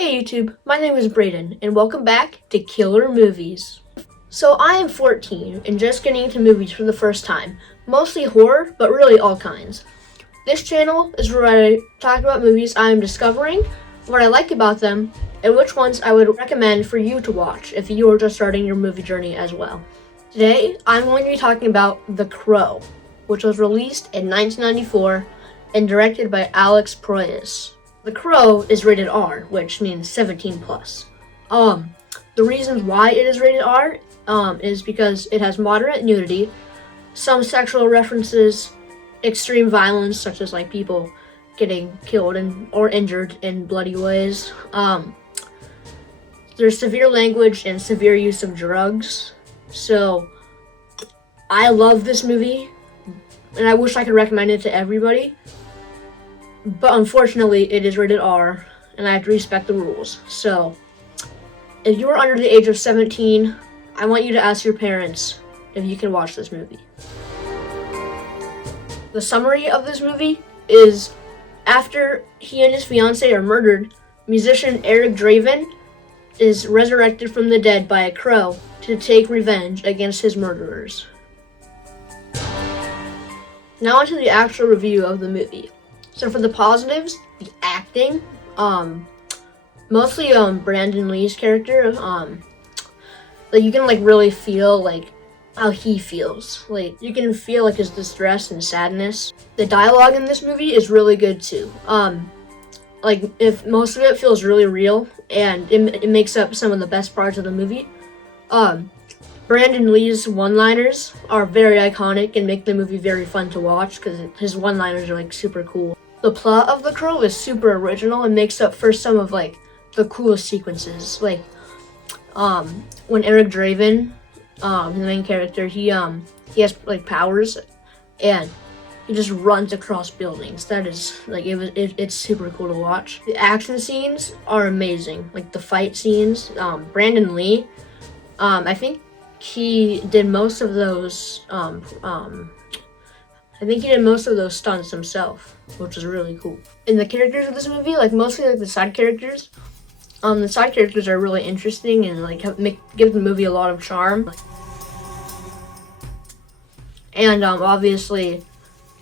Hey YouTube, my name is Brayden, and welcome back to Killer Movies. So I am 14 and just getting into movies for the first time, mostly horror, but really all kinds. This channel is where I talk about movies I am discovering, what I like about them, and which ones I would recommend for you to watch if you are just starting your movie journey as well. Today, I'm going to be talking about The Crow, which was released in 1994 and directed by Alex Proyas. The Crow is rated R, which means 17 plus. The reasons why it is rated R is because it has moderate nudity, some sexual references, extreme violence such as like people getting killed or injured in bloody ways. There's severe language and severe use of drugs. So I love this movie and I wish I could recommend it to everybody. But unfortunately, it is rated R, and I have to respect the rules. So, if you are under the age of 17, I want you to ask your parents if you can watch this movie. The summary of this movie is, after he and his fiancée are murdered, musician Eric Draven is resurrected from the dead by a crow to take revenge against his murderers. Now onto the actual review of the movie. So for the positives, the acting, mostly Brandon Lee's character, like you can like really feel like how he feels. Like you can feel like his distress and sadness. The dialogue in this movie is really good too. Like if most of it feels really real and it makes up some of the best parts of the movie. Brandon Lee's one-liners are very iconic and make the movie very fun to watch because his one-liners are like super cool. The plot of The Crow is super original and makes up for some of like the coolest sequences. Like when Eric Draven, the main character, he has like powers and he just runs across buildings. That is like it's super cool to watch. The action scenes are amazing. Like the fight scenes. Brandon Lee, I think he did most of those stunts himself, which is really cool. And the characters of this movie, like mostly like the side characters are really interesting and like give the movie a lot of charm. And obviously,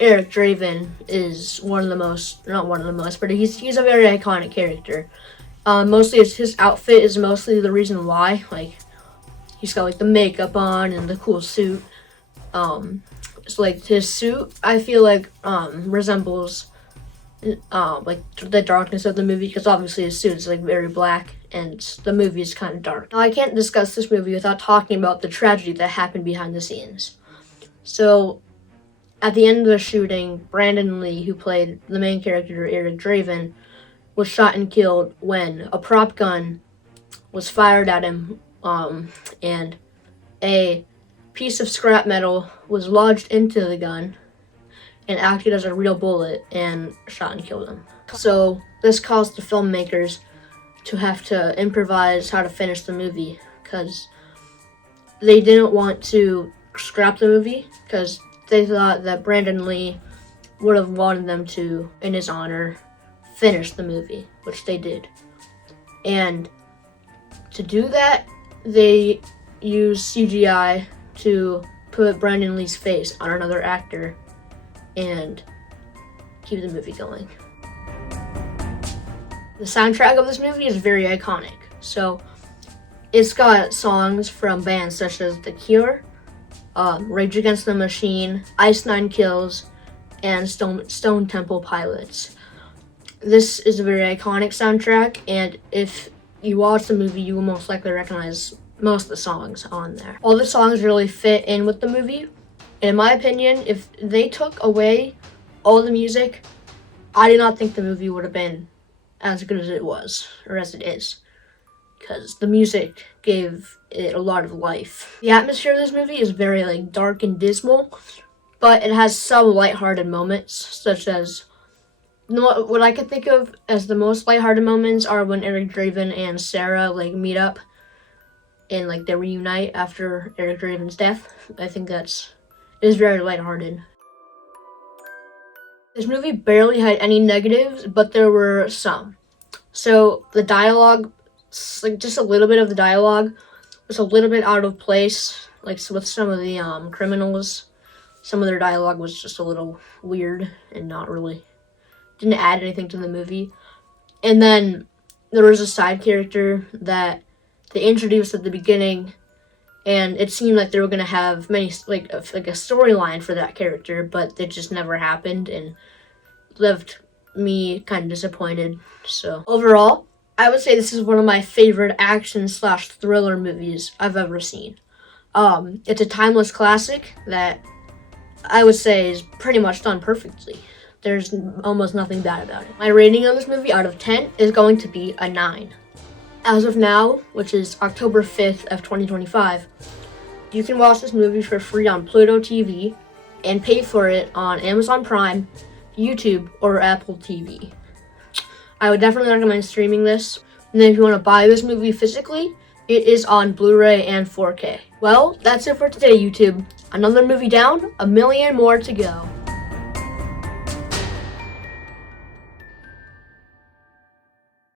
Eric Draven is not one of the most, but he's a very iconic character. Mostly his outfit is mostly the reason why. Like he's got like the makeup on and the cool suit. So like his suit, I feel like resembles like the darkness of the movie because obviously his suit is like very black and the movie is kind of dark. Now I can't discuss this movie without talking about the tragedy that happened behind the scenes. So at the end of the shooting, Brandon Lee, who played the main character Eric Draven, was shot and killed when a prop gun was fired at him and a piece of scrap metal was lodged into the gun and acted as a real bullet and shot and killed him. So this caused the filmmakers to have to improvise how to finish the movie because they didn't want to scrap the movie because they thought that Brandon Lee would have wanted them to, in his honor, finish the movie, which they did. And to do that, they used CGI to put Brandon Lee's face on another actor and keep the movie going. The soundtrack of this movie is very iconic. So it's got songs from bands such as The Cure, Rage Against the Machine, Ice Nine Kills, and Stone Temple Pilots. This is a very iconic soundtrack, and if you watch the movie, you will most likely recognize most of the songs on there. All the songs really fit in with the movie. In my opinion, if they took away all the music, I do not think the movie would have been as good as it was, or as it is, because the music gave it a lot of life. The atmosphere of this movie is very like dark and dismal, but it has some lighthearted moments, such as what I could think of as the most lighthearted moments are when Eric Draven and Sarah like meet up and like they reunite after Eric Draven's death. I think it is very lighthearted. This movie barely had any negatives, but there were some. So the dialogue, like just a little bit of the dialogue, was a little bit out of place. Like with some of the criminals, some of their dialogue was just a little weird and not really didn't add anything to the movie. And then there was a side character that they introduced at the beginning, and it seemed like they were gonna have many like a storyline for that character, but it just never happened and left me kind of disappointed. So overall, I would say this is one of my favorite action/thriller movies I've ever seen. It's a timeless classic that I would say is pretty much done perfectly. There's almost nothing bad about it. My rating on this movie out of 10 is going to be a 9. As of now, which is October 5th of 2025, you can watch this movie for free on Pluto TV and pay for it on Amazon Prime, YouTube, or Apple TV. I would definitely recommend streaming this. And then if you want to buy this movie physically, it is on Blu-ray and 4K. Well, that's it for today, YouTube. Another movie down, a million more to go.